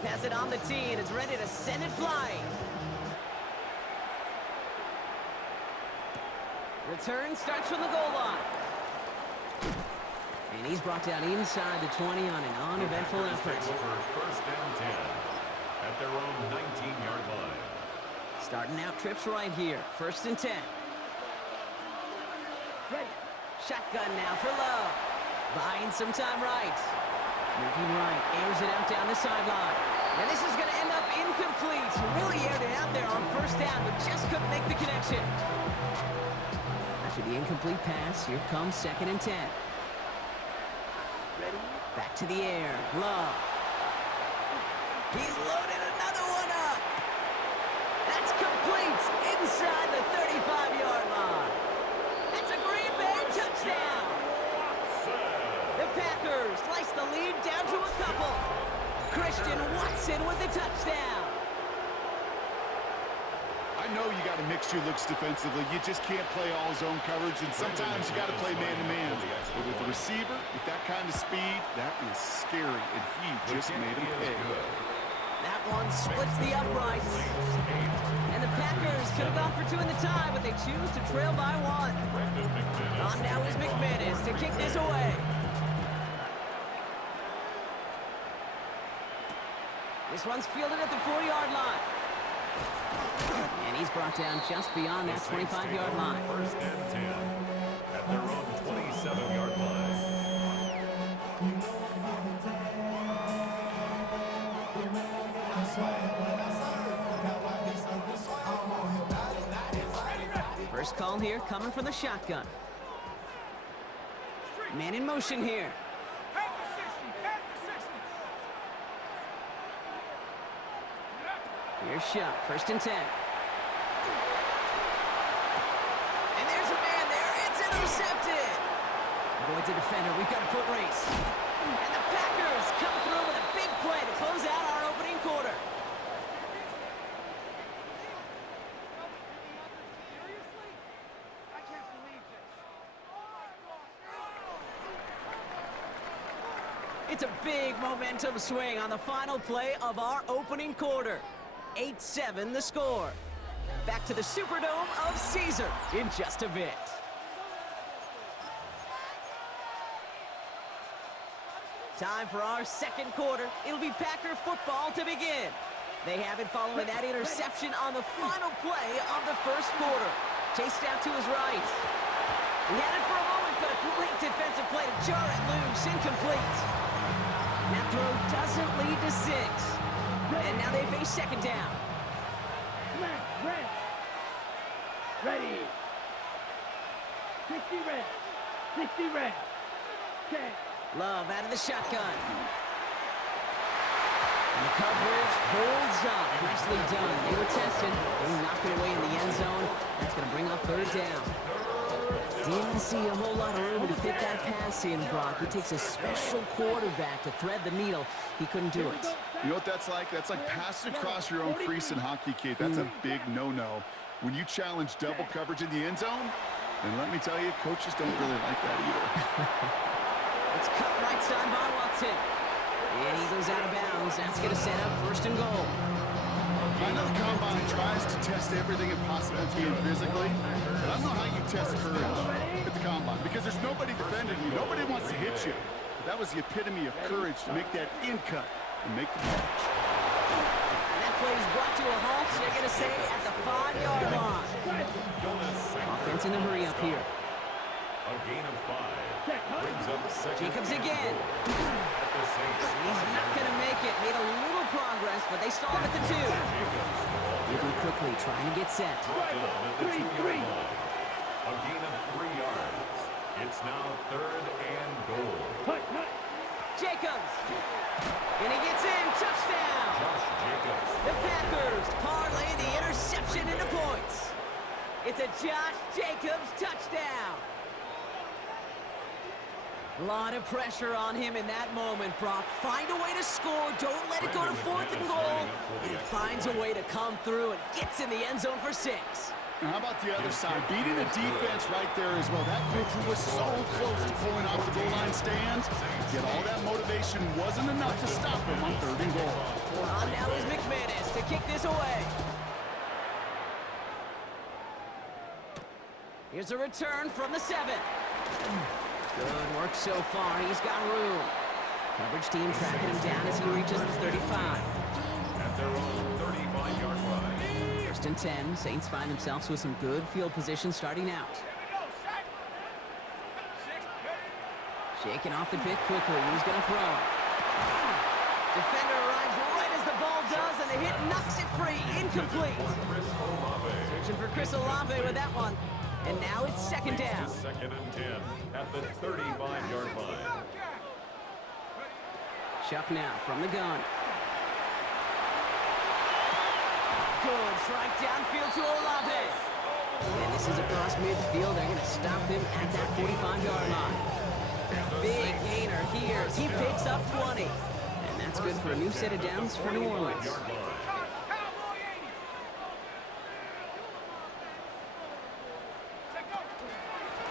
Smith has it on the tee and is ready to send it flying. Return starts from the goal line. And he's brought down inside the 20 on an uneventful effort. First and 10 at their own 19-yard line. Starting out trips right here. First and 10. Shotgun now for Love. Buying some time right. Moving right. Airs it out down the sideline. And this is going to end up incomplete. Really aired it out there on first down, but just couldn't make the connection. After the incomplete pass, here comes second and 10. Back to the air. Love. He's loaded another one up. That's complete inside the 35-yard line. That's a Green Bay touchdown. The Packers slice the lead down to a couple. Christian Watson with the touchdown. I know you got to mix your looks defensively. You just can't play all zone coverage, and sometimes you got to play man-to-man. But with the receiver, with that kind of speed, that is scary, and he just made him pay. That one splits the uprights. And the Packers could have gone for two in the tie, but they choose to trail by one. On now is McManus to kick this away. This one's fielded at the 4-yard line. And he's brought down just beyond that 25-yard line. First and 10 at their own 27-yard line. First call here coming from the shotgun. Man in motion here. Here's Shuck, first and 10. And there's a man there, it's intercepted. Avoids a defender, we've got a foot race. And the Packers come through with a big play to close out our opening quarter. It's a big momentum swing on the final play of our opening quarter. 8-7 the score. Back to the Superdome of Caesar in just a bit. Time for our second quarter. It'll be Packer football to begin. They have it following that interception on the final play of the first quarter. Chased out to his right. He had it for a moment, but a great defensive play to jar it loose. Incomplete. That throw doesn't lead to 6. And now they face second down. Ready. 60 red. 60 red. 10. Love out of the shotgun. And the coverage holds up. Nicely done. They were testing. They knocked it away in the end zone. That's going to bring up third down. Didn't see a whole lot of room to fit that pass in, Brock. It takes a special quarterback to thread the needle. He couldn't do it. You know what that's like? That's like passing across your own crease in hockey, Kate. That's a big no-no. When you challenge double coverage in the end zone, and let me tell you, coaches don't really like that either. It's cut right side by Watson. And he goes out of bounds. That's going to set up first and goal. I know the Combine tries to test everything it possibly can physically, but I don't know how you test courage at the Combine, because there's nobody defending you. Nobody wants to hit you. But that was the epitome of courage to make that in cut and make the catch. And that play is brought to a halt, so they're going to say at the 5-yard line. Offense in the hurry up here. A gain of 5. Brings up second. Jacobs again. He's not going to make it. Made a little progress, but they stall him at the 2. Moving quickly, trying to get set. At the 2-yard line. A gain of 3 yards. It's now third and goal. Jacobs. And he gets in. Touchdown. Josh Jacobs. The Packers parlay the interception into points. It's a Josh Jacobs touchdown. A lot of pressure on him in that moment, Brock. Find a way to score. Don't let it go to 4th and goal. And he finds a way to come through and gets in the end zone for 6. Now, how about the other side? Beating the defense right there as well. That group who was so close to pulling off the goal line stand, yet all that motivation wasn't enough to stop them on 3rd and goal. On now is McManus to kick this away. Here's a return from the 7. Good work so far. He's got room. Coverage team tracking him down as he reaches the 35. At their own 35-yard line. 1st and 10. Saints find themselves with some good field position starting out. Shaking off the pit quickly. He's going to throw. Defender arrives right as the ball does, and the hit knocks it free. Incomplete. Searching for Chris Olave with that one. And now it's 2nd down. 2nd and 10 at the 35-yard line. Chuck now from the gun. Good strike downfield to Olave. And this is across midfield. They're going to stop him at that 45-yard line. Big gainer here as he picks up 20. And that's good for a new set of downs for New Orleans.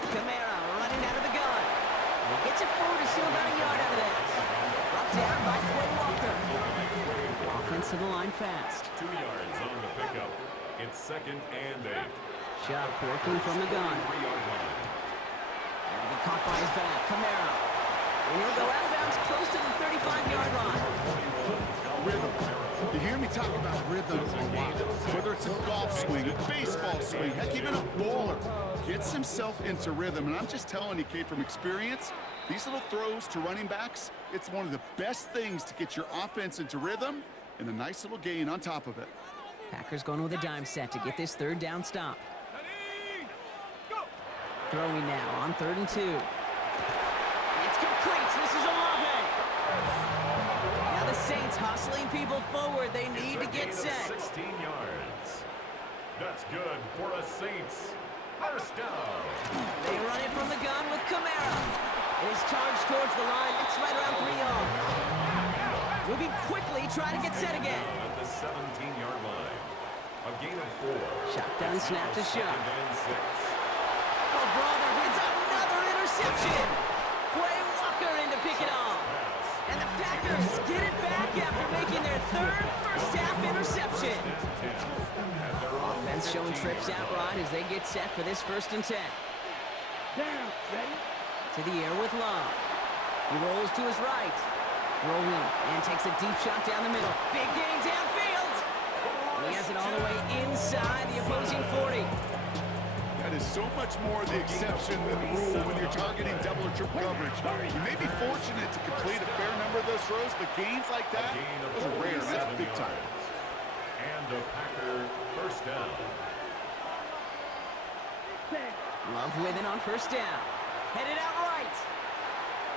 Kamara running out of the gun. And he gets it forward to still about a yard out of that. Brought down by Quay Walker. Offense to the line fast. 2 yards on the pickup. It's 2nd and 8. Chuck working from the gun. 3-yard line. And he caught by his back. Kamara. And he'll go out of bounds close to the 35-yard line. Rhythm. You hear me talk about rhythm a lot. Whether it's a golf swing, a baseball swing, heck, even a bowler gets himself into rhythm. And I'm just telling you, Kate, from experience, these little throws to running backs, it's one of the best things to get your offense into rhythm and a nice little gain on top of it. Packers going with a dime set to get this 3rd down stop. Throwing now on 3rd and 2. It's complete. This is Olave. Now the Saints hustling people forward. They need to get set. 16 yards. That's good for a Saints. 1st down. They run it from the gun with Kamara. It is charged towards the line. It's right around 3 yards. Moving quickly, trying to get set again. At the 17-yard line. A gain of 4. Shotgun snap to Chuck. And 6. Oh, brother, it's another interception. Quay Walker in to pick it off. And the Packers get it back after making their 3rd first-half interception. Offense showing trips out right as they get set for this 1st and 10. Down. Ready? To the air with Love. He rolls to his right. Rolling and takes a deep shot down the middle. Big gain downfield. And he has it all the way inside the opposing 40. That is so much more the exception than the rule when you're targeting double or triple coverage. You may be fortunate to complete a fair number of those throws, but gains like that, those are rare. That's big time. And a Packer 1st down. Love with it on 1st down. Headed out right.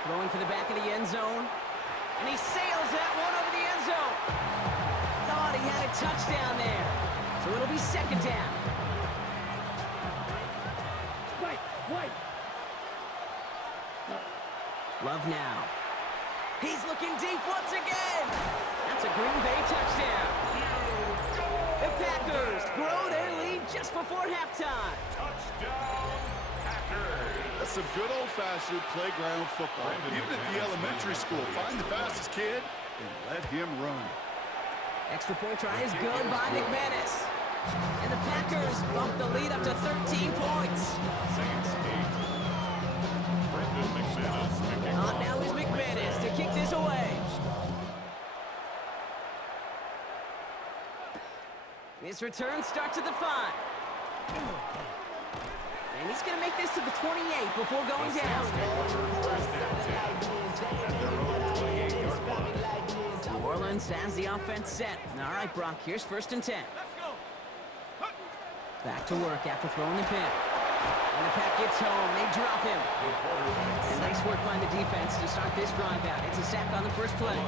Throwing for the back of the end zone. And he sails that one over the end zone. Thought he had a touchdown there. So it'll be 2nd down. White. Love now. He's looking deep once again. That's a Green Bay touchdown. The Packers grow their lead just before halftime. Touchdown, Packers. That's some good old-fashioned playground football. Even at the elementary school, find the fastest kid and let him run. Extra point try is good by McManus. And the Packers bump the lead up to 13 points. Saints 8. Brendan McManus kicking On now is McManus to kick this away. His return starts at the 5. And he's going to make this to the 28 before going down. New Orleans has the offense set. All right, Brock, here's 1st and 10. Back to work after throwing the pick. And the pack gets home. They drop him. And nice work by the defense to start this drive out. It's a sack on the first play.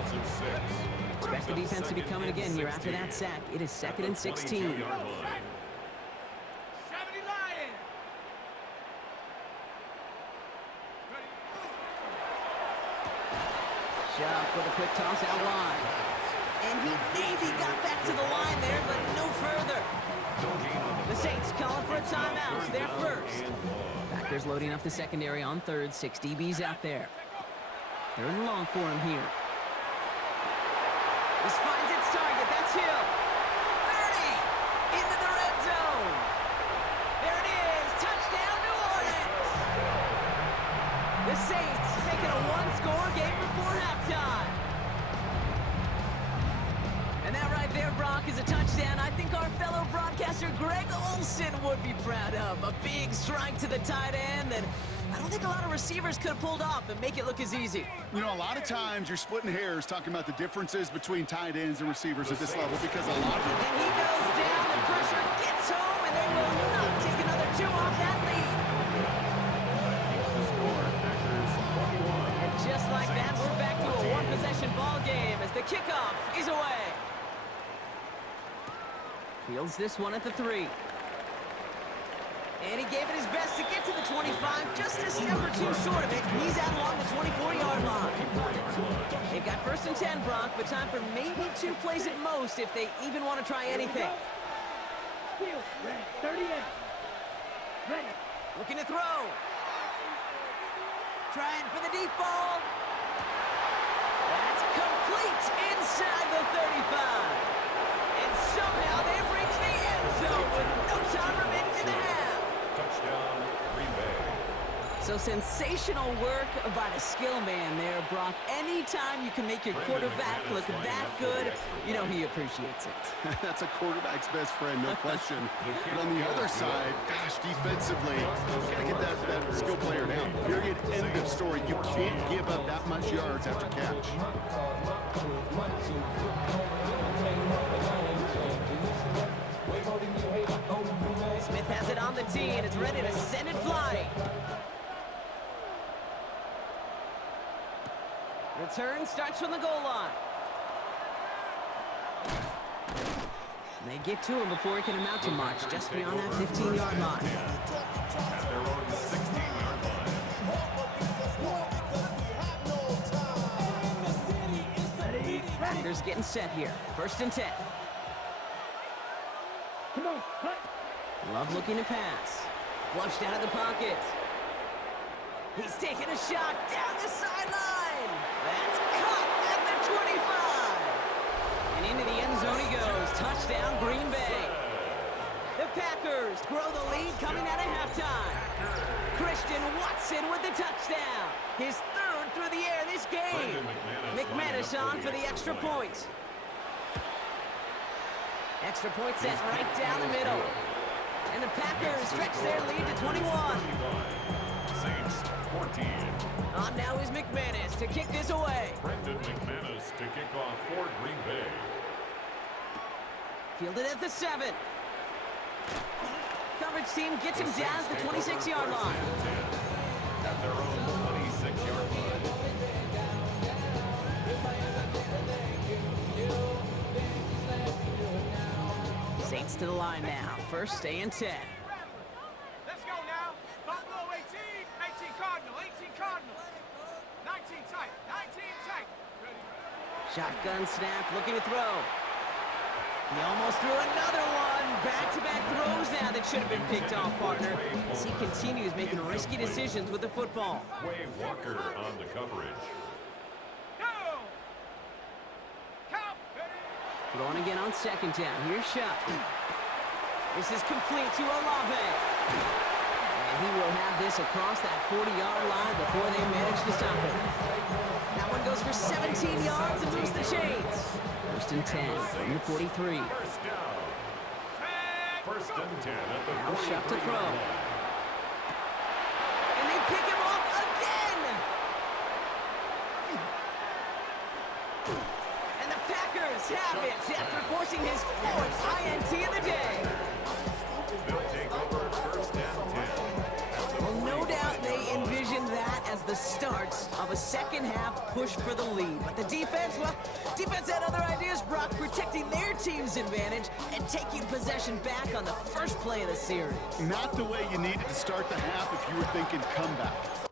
Expect the defense to be coming again here after that sack. It is 2nd and 16. Chuck with a quick toss out wide. And he maybe got back to the line there, but no further. The The Saints calling for a timeout. They're first. Packers loading up the secondary on third. 6 DBs out there. Third and long for him here. This finds its target. That's Hill. 30 into the red zone. There it is. Touchdown, New Orleans. The Saints making a one-score game before halftime. And that right there, Brock, is a touchdown I think our fellow broadcaster Greg Olsen would be proud of. A big strike to the tight end that I don't think a lot of receivers could have pulled off and make it look as easy. You know, a lot of times you're splitting hairs talking about the differences between tight ends and receivers at this level because a lot of them. And he goes down, the pressure gets home, and they will not take another 2 off that lead. And just like that, we're back to a one-possession ball game as the kickoff is away. Fields this one at the 3. And he gave it his best to get to the 25, just a step or 2 short of it. He's out along the 24-yard line. They've got 1st and 10, Brock, but time for maybe 2 plays at most if they even want to try anything. Field, ready. 38. Ready. Looking to throw. Trying for the deep ball. That's complete inside the 35. And somehow they've reached the end zone with no time remaining in the half. Touchdown, Green Bay. So sensational work by the skill man there, Brock. Anytime you can make your quarterback look that good, you know he appreciates it. That's a quarterback's best friend, no question. But on the other side, gosh, defensively, you got to get that skill player down. Period, end of story. You can't give up that much yards after catch. Smith has it on the tee, and it's ready to send it flying. Return starts from the goal line. And they get to him before he can amount to much, just beyond that 15-yard line. At their own 16-yard line. Packers getting set here. 1st and 10. Come on, cut. Love looking to pass. Flushed out of the pocket. He's taking a shot down the sideline. That's caught at the 25. And into the end zone he goes. Touchdown, Green Bay. The Packers grow the lead coming out of halftime. Christian Watson with the touchdown. His 3rd through the air this game. McManus on for the extra point. Extra point set right down the middle. And the Packers stretch their lead to 21. Saints 14. On now is McManus to kick this away. Brendan McManus to kick off for Green Bay. Fielded at the 7. Coverage team gets him down at the 26-yard line. At their own 26-yard line. Saints to the line now. 1st and 10. Let's go now. Buffalo 18, 18 Cardinal, 18 Cardinal. 19 tight, 19 tight. Ready. Shotgun snap, looking to throw. He almost threw another one. Back-to-back throws now that should have been picked off, partner, as he continues making risky decisions with the football. Wade Walker on the coverage. Go. Count. Ready. Throwing again on 2nd down. Here's shot. This is complete to Olave. And he will have this across that 40-yard line before they manage to stop him. That one goes for 17 yards and moves the chains. 1st and 10 from the 43. First down. First and 10 at the Now 43. shot to throw. And they pick him off again. And the Packers have it after forcing his 4th INT of the day. They'll take over 1st and 10. Well, no doubt they envisioned that as the start of a second-half push for the lead. But the defense, well, defense had other ideas, Brock, protecting their team's advantage and taking possession back on the first play of the series. Not the way you needed to start the half if you were thinking comeback.